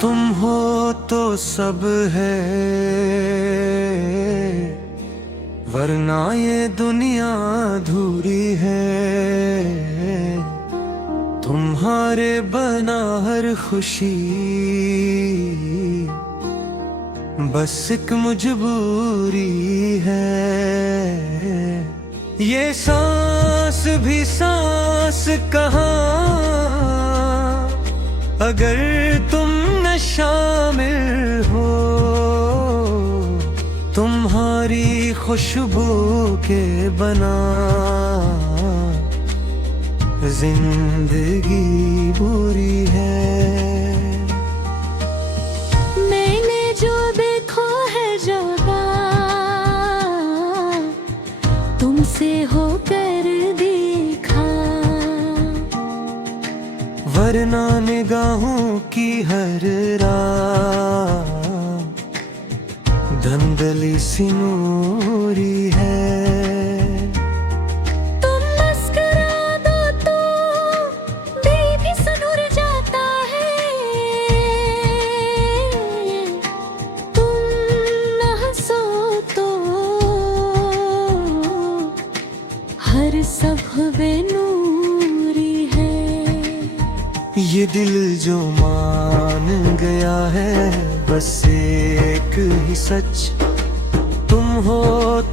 तुम हो तो सब है, वरना ये दुनिया अधूरी है। तुम्हारे बना हर खुशी बस एक मजबूरी है। ये सांस भी सांस कहाँ, अगर तुम न शामिल हो। तुम्हारी खुशबू के बना जिंदगी बुरी है। मैंने जो देखा है जगह, तुमसे होकर देखा। वरना निगाहों की हर राह धंधली सी नूरी है। तुम मुस्कुरा दो तो दिल भी सुनुर जाता है। तुम न हंसो तो हर सब बेनूरी है। ये दिल जो मान गया है बस एक ही सच, तुम हो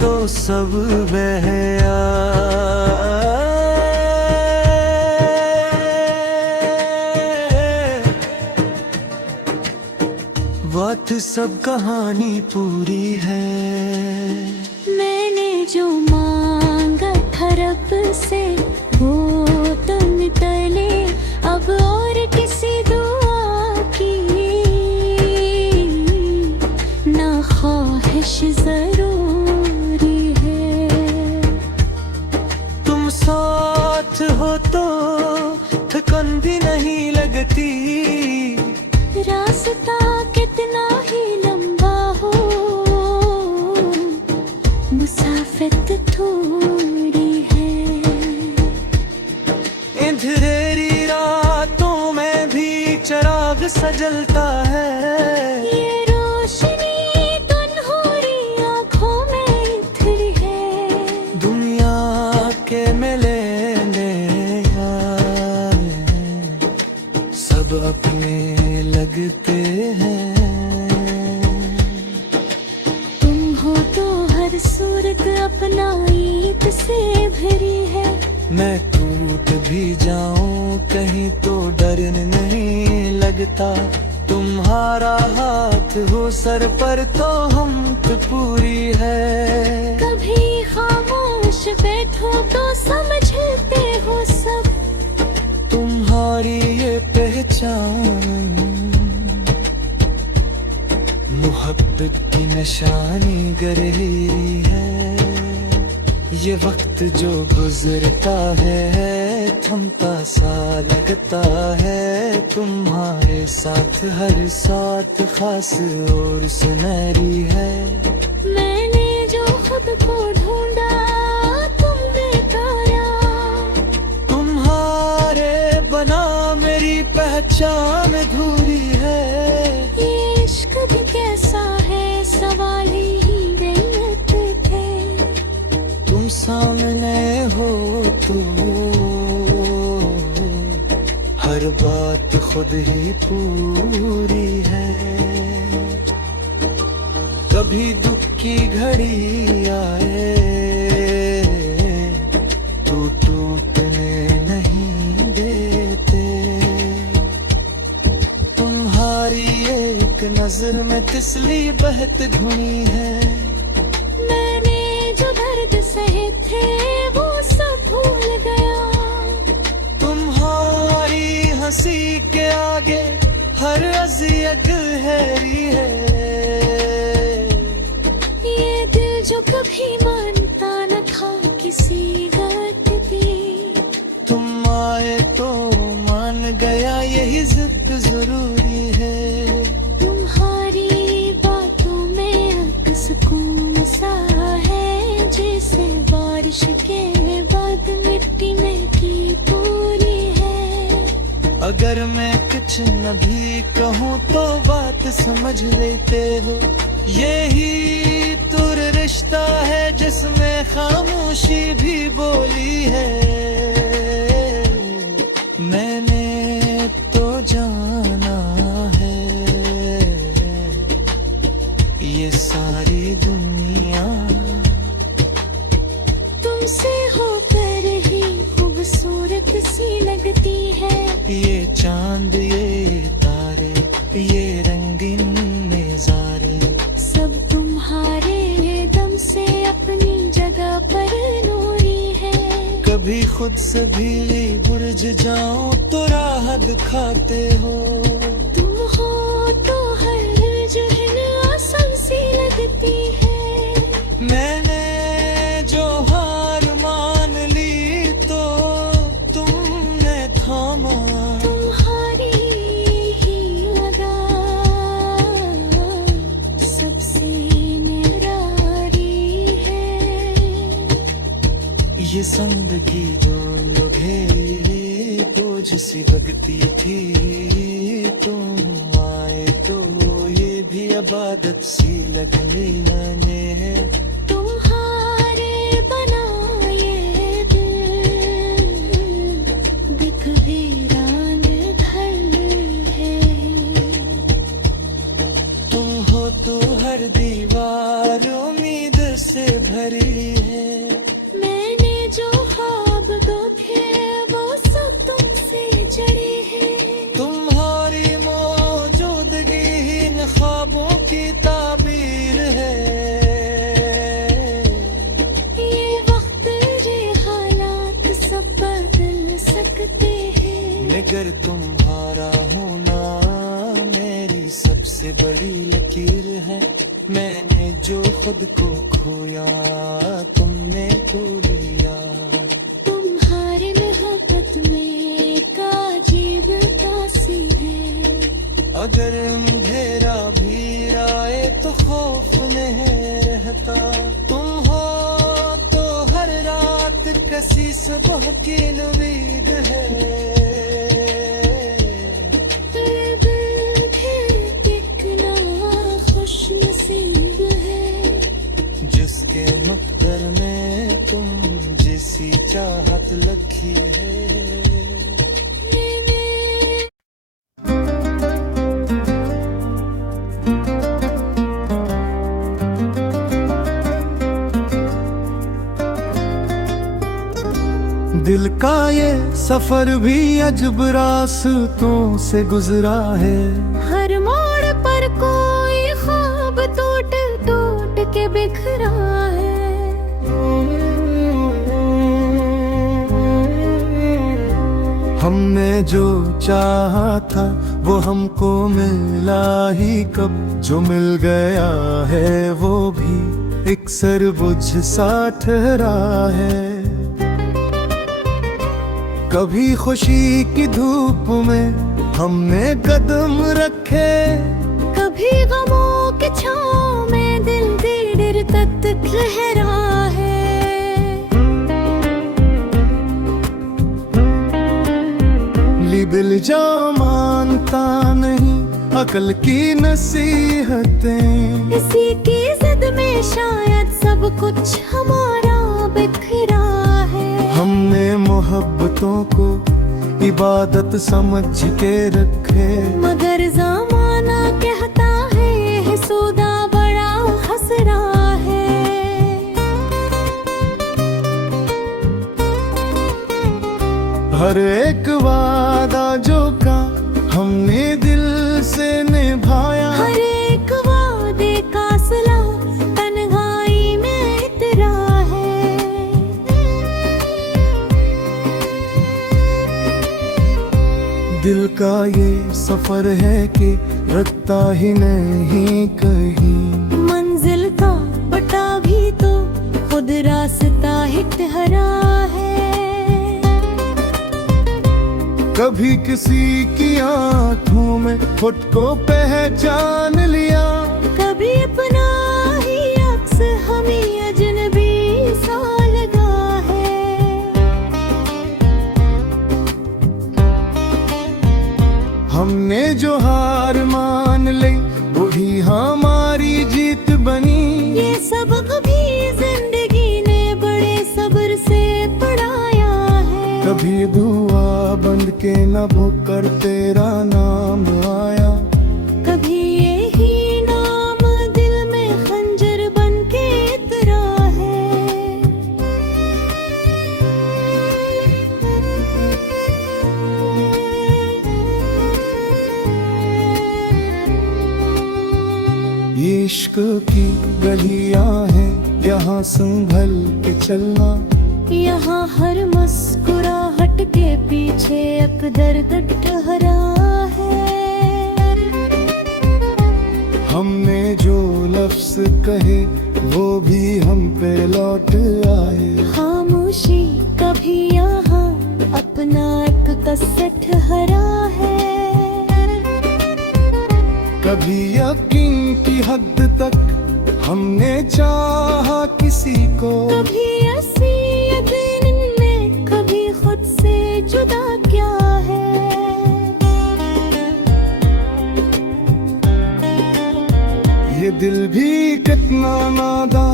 तो सब बहया। बात सब कहानी पूरी है। मैंने जो मांगा था रब से वो तो निकले, अब और किसी दुआ की ना ख्वाहिश जरूरी है। तुम साथ हो तो थकन भी नहीं लगती। रास्ता कितना ही लंबा हो, मुसाफिर थोड़ी है। अंधेरी रातों में भी चिराग सजलता है। ये रोशनी तुन्होरी आँखों में इतरी है। दुनिया के मिलने आए सब अपने लगते हैं। तुम हो तो हर सूरत अपना ईद से भरी है। मैं टूट भी जाऊं कहीं तो डर नहीं लगता। तुम्हारा हाथ हो सर पर तो हम तो पूरी है। कभी खामोश बैठो तो समझते हो सब। तुम्हारी ये पहचान मोहब्बत की निशानी गहरी है। ये वक्त जो गुजरता है थमता सा लगता है। तुम्हारे साथ हर साथ खास और सुनहरी है। मैंने जो खुद को ढूंढा तुमने पाया। तुम्हारे बना मेरी पहचान अधूरी है। ये इश्क भी कैसा है सवाल ही गलत थे। तुम सामने हो तो हर बात खुद ही पूरी है। कभी दुख की घड़ी आए तो टूटने नहीं देते। तुम्हारी एक नजर में तिसली बहत घुनी है। मैंने जो दर्द सहे थे वो सब भूल गया। तुम्हारी हंसी के आगे हर अज़ियत गहरी है। ये दिल जो कभी मानता न था किसी बात की, तुम आए तो मान गया यही जिद जरूरी है। तुम्हारी बातों में अब सुकून सा है। जैसे बारिश के बाद मिट्टी में की पूरी है। अगर मैं कुछ न भी कहूँ तो बात समझ लेते हो। यही तुर रिश्ता है जिसमें खामोशी भी बोली है। मैंने तो जाना है ये सारी दुनिया तुमसे होकर ही खूबसूरत सी लगती है। ये चांद ये तारे ये रंगीन नजारे सब तुम्हारे दम से अपनी जगह पर नूरी है। कभी खुद से भी बुर्ज जाऊं तो राह दिखाते हो। तुम हो तो हर जहन आसान सी लगती है। मैंने जो हार मान ली तो तुमने थामा। तुम्हारी ही लगा सबसे निरारी है। ये जिंदगी जो घेरे बोझ सी लगती थी, तुम आए तो ये भी इबादत सी लगने लगे। तुम्हारे बनाए दिल दिख वीरान घर है। तुम हो तो हर दीवार उम्मीद से भरी है। मैंने जो ख्वाब देखे वो सब तुमसे जड़े हैं। तुम्हारी मौजूदगी इन ख्वाबों की ताबीर है। ये वक्त ये हालात सब बदल सकते हैं। मगर तुम्हारा होना मेरी सबसे बड़ी लकीर है। मैंने जो खुद को खोया तुमने खो लिया। तुम्हारी मोहब्बत में एक अजीब तासीर है। अगर अंधेरा भी आए तो खौफ नहीं रहता। तुम हो तो हर रात किसी सुबह की उम्मीद है। दिल भी कितना खुश नसीब है जिसके मकदर में तुम जैसी चाहत लखी है। दिल का ये सफर भी अजब रास्तों से गुजरा है। हर मोड़ पर कोई ख्वाब टूट टूट के बिखरा है। हमने जो चाहा था वो हमको मिला ही कब। जो मिल गया है वो भी एक सरबुझ सा ठहरा है। कभी खुशी की धूप में हमने कदम रखे, कभी गमों के छाँव में दिल देर तक लहरा है। लिबिल जा मानता नहीं अकल की नसीहतें। इसी की जिद में शायद सब कुछ हमारा बिखरा है। हमने मोहब्बतों को इबादत समझ के रखे। मगर ज़माना कहता है सौदा बड़ा हसरा है। हर एक वादा जो का हमने दिल से निभाया। हर एक वादे का सिला तन्हाई में इतरा है। दिल का ये सफर है कि रखता ही नहीं कहीं। मंजिल का बटा भी तो खुद रास्ता ही ठहरा है। कभी किसी की आंखों में खुद को पहचान लिया। कभी अपना ही अक्स हमें अजनबी सा लगा है। हमने जो हार मान ली वही हमारी जीत बनी। ये सबक भी जिंदगी ने बड़े सब्र से पढ़ाया है। कभी दुआ बंद के न भूकर तेरा नाम आया, कभी यही नाम दिल में खंजर बन के उतरा है। ये इश्क की गलियां हैं यहाँ संभल के चलना। यहाँ हर मुस्कुराहट के पीछे एक दर्द ठहरा है। हमने जो लफ्ज कहे वो भी हम पे लौट आए। खामोशी कभी यहाँ अपना एक कसर ठहरा है। कभी यकीन की हद तक हमने चाहा किसी को, कभी ऐसी यकीन में कभी खुद से जुदा क्या है। ये दिल भी कितना नादा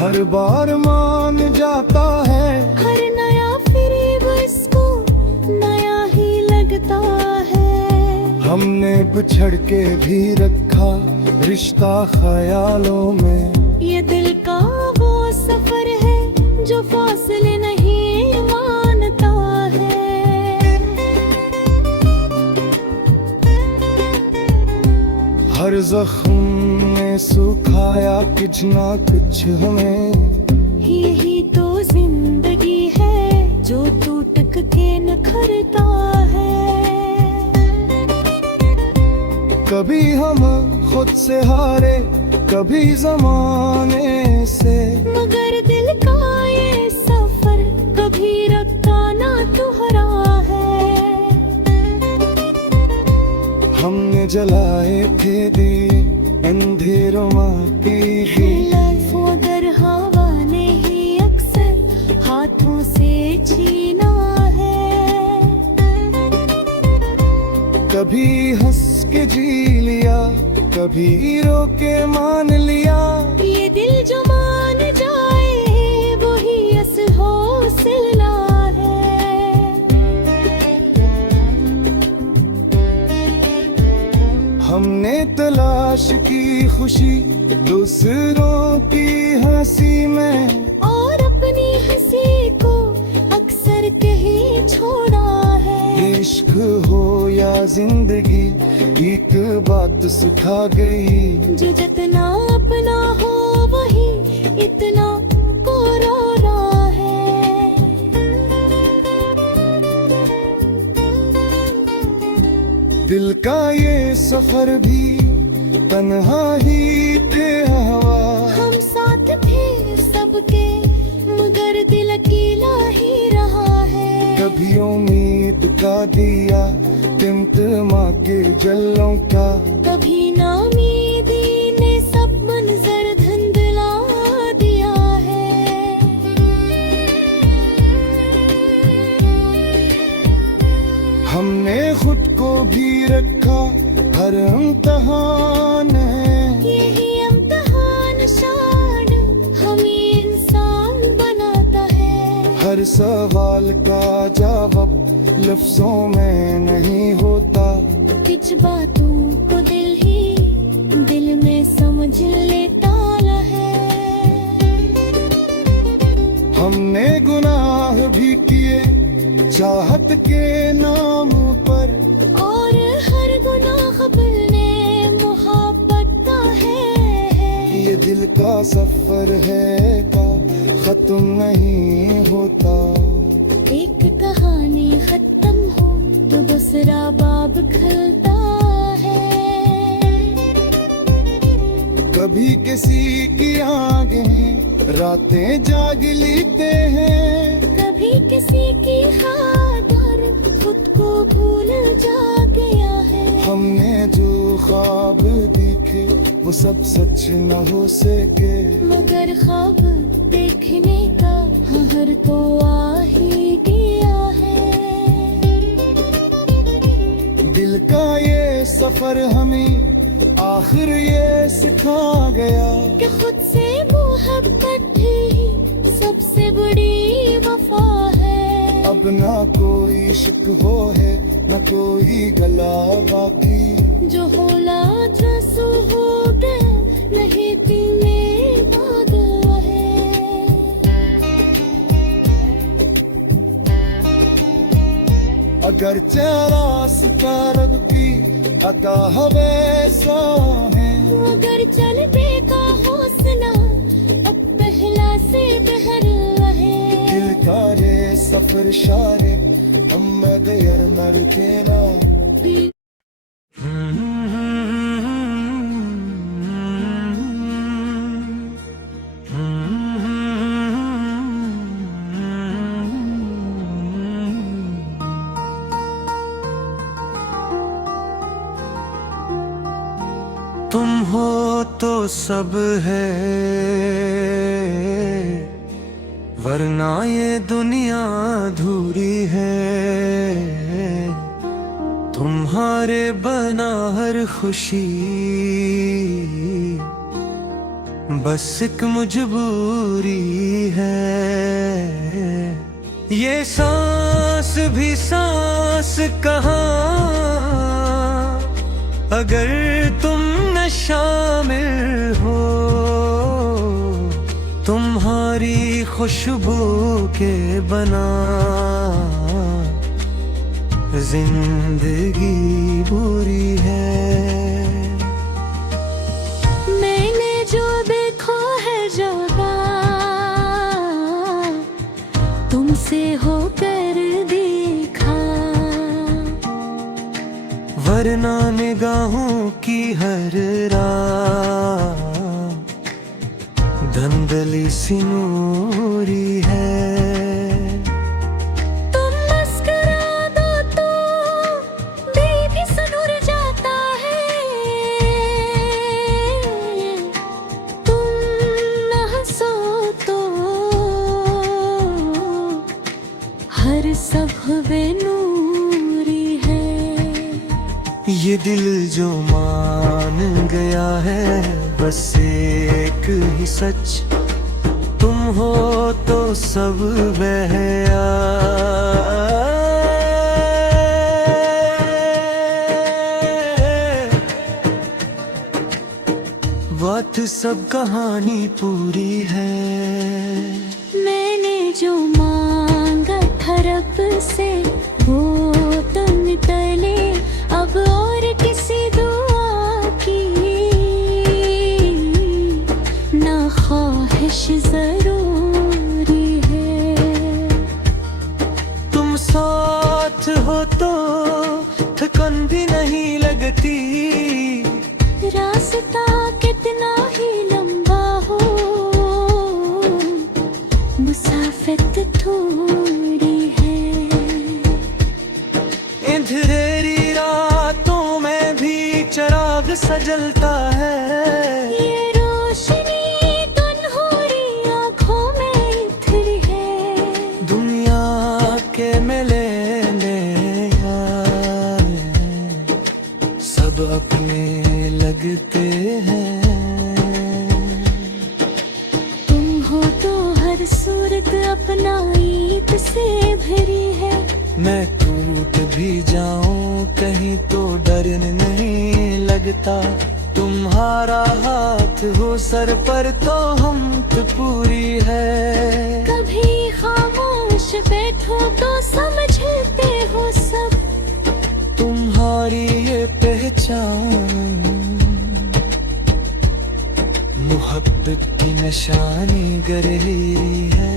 हर बार मान जाता है। हर नया फिरेब इसको नया ही लगता है। हमने बिछड़ के भी रखा रिश्ता ख्यालों में। ये दिल का वो सफर है जो फासले नहीं मानता है। हर जख्म ने सुखाया कुछ ना कुछ हमें। यही तो जिंदगी है जो टूट के निखरता है। कभी हम खुद से हारे कभी जमाने से, मगर दिल का ये सफर कभी रखता ना तुहरा है। हमने जलाए थे दिए अंधेरों की लफ्ज़ अगर हवा ने ही अक्सर हाथों से छीना है। कभी हंस के जी लिया कभी रो के मान लिया। ये दिल जो मान जाए वही असल हौसला है। हमने तलाश की खुशी दूसरों की हंसी में, और अपनी हंसी को अक्सर कहीं छोड़ा है। इश्क हो या जिंदगी एक बात सिखा गई। जो जितना अपना हो वही इतना को रो रहा है। दिल का ये सफर भी तन्हा ही थे हवा। हम साथ थे सबके मगर दिल अकेला ही रहा है। कभी उम्मीद का दिया टिमटिमा के जलों का, कभी नाउमीदी ने सब मंजर धुंधला दिया है। हमने खुद को भी रखा हर इम्तिहान है। यही इम्तिहान शान हमें इंसान बनाता है। हर सवाल का जवाब लफ्जों में नहीं होता। कुछ बातों को दिल में समझ लेता है। हमने गुनाह भी किए चाहत के नाम पर, और हर गुनाह ने मोहब्बत है। ये दिल का सफर है का खत्म नहीं होता। एक कहानी खत्म हो तो दूसरा बाब खुलता है। कभी किसी की आगे रातें जाग लेते हैं। कभी किसी की खातिर खुद को भूल जा गया है। हमने जो ख्वाब देखे वो सब सच न हो सके। मगर ख्वाब देखने का हर तो आ ही गया है। दिल का ये सफर हमें आखिर ये सिखा गया कि खुद से मोहब्बत ही सबसे बड़ी वफा है। अब ना कोई शिकवो है न कोई गला बाकी, जो होला जसो हो गया नहीं दिल में बादल है। अगर चेहरा रब की अता हवे सो है, अगर चल का हौसला अब पहला से बेहर है। दिल का रे सफर शारे अम्मद यार मर तेरा तुम हो तो सब है, वरना ये दुनिया अधूरी है। तुम्हारे बना हर खुशी बस एक मजबूरी है। ये सांस भी सांस कहाँ अगर तुम न शामिल हो। तुम्हारी खुशबू के बना जिंदगी बुरी है। मैंने जो देखा है जगह तुमसे होकर देखा, वरना निगाहों की हर रात धंधली सी नूरी है। तुम मुस्कुरा दो तो दिल भी सुनुर जाता है। तुम न हंसो तो हर सब्ह नूरी है। ये दिल जो मान गया है बस एक ही सच, तुम हो तो सब बहया। बात सब कहानी पूरी है। मैंने जो मांगा था रब से वो तो निकले अब और किसी दुआ की ना ख्वाहिश जरूरी है। तुम साथ हो तो थकन भी नहीं लगती, रास्ता कितना ही लंबा हो मुसाफिर थोड़ी है। अंधेरी रातों में भी चिराग सजलता है। ये रोशनी तुन्होरी आँखों में इतरी है। दुनिया के मिले सब अपने लगते हैं। तुम हो तो हर सूरत अपना ईद से भरी है। मैं टूट भी जाऊं कहीं तो डर नहीं लगता। तुम्हारा हाथ हो सर पर तो हिम्मत पूरी है। कभी खामोश बैठो तो समझते हो सब, तुम्हारी ये पहचान मोहब्बत की निशानी गहरी है।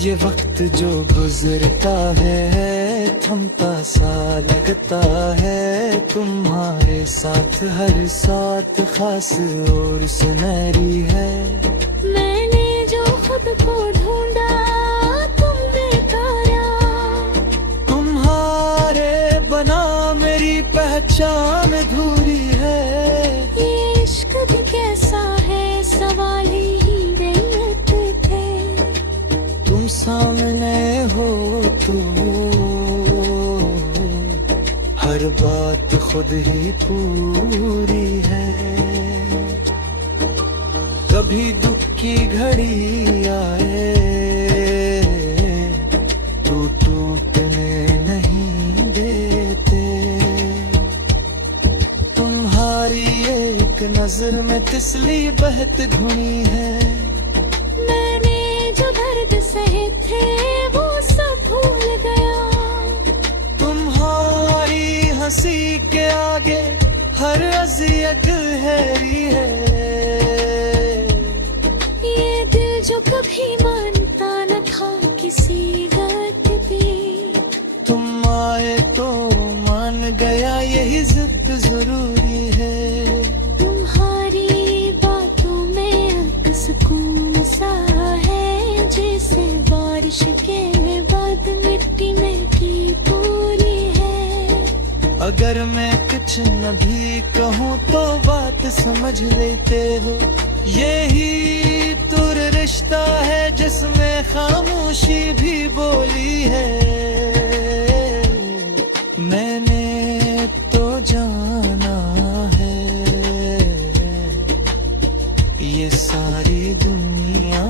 ये वक्त जो गुजरता है थमता सा लगता है। तुम्हारे साथ हर साथ खास और सुनहरी है। मैंने जो खुद को ढूंढा तुम बेकारा, तुम्हारे बना मेरी पहचान अधूरी है। ये इश्क भी कैसा है सवाल ही रैयत थे। तुम सामने हो तो हर बात खुद ही पूरी है। कभी दुख की घड़ी आए तो टूटने नहीं देते। तुम्हारी एक नजर में तिसली बहत घुनी है। मैंने जो दर्द सहे थे वो सब भूल गया। तुम्हारी हंसी के आगे हर अज़ियत गहरी है। ये दिल जो कभी मानता न था किसी बात पे, तुम आए तो मान गया, यही जिद जरूरी है। तुम्हारी बातों में एक सुकून सा है, जैसे बारिश के बाद मिट्टी में की पूरी है। अगर मैं कुछ न भी कहूँ तो बात समझ लेते हो। यही तुर रिश्ता है जिसमें खामोशी भी बोली है। मैंने तो जाना है ये सारी दुनिया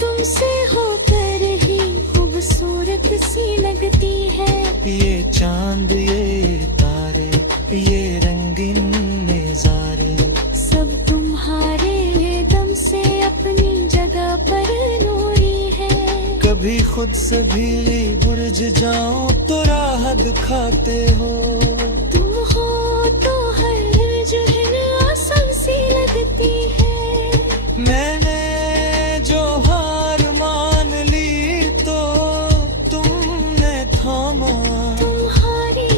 तुमसे होकर ही खूबसूरत सी लगती है। ये चांद ये तारे ये रंगीन नजारे सब तुम्हारे दम से अपनी जगह पर नूरी है। कभी खुद से भी बुर्ज जाऊं तो राह दिखाते हो। तुम हो तो हर जहन आसान सी लगती है। मैंने जो हार मान ली तो तुमने थामा। तुम्हारी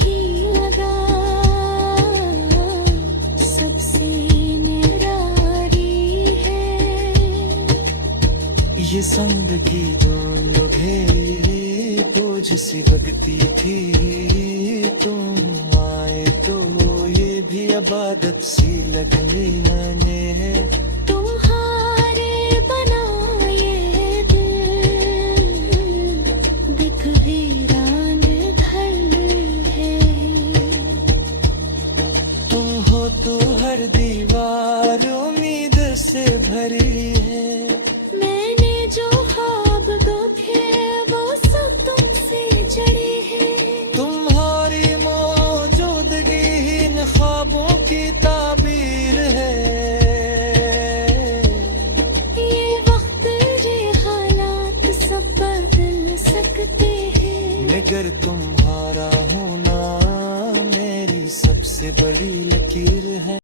ही लगा सबसे निरारी है। ये संग की जो घेरी बोझ सी लगती थी। तुम आए तो ये भी इबादत सी लगने लगे। तुम्हारे बनाए दिल दिख वीरान घर है। तुम हो तो हर दीवार उम्मीद से भरी है। मैंने जो ख्वाब देखे वो सब तुमसे जड़े हैं। तुम्हारी मौजूदगी इन ख्वाबों की ताबीर है। ये वक्त ये हालात सब बदल सकते हैं। मगर तुम्हारा होना मेरी सबसे बड़ी लकीर है।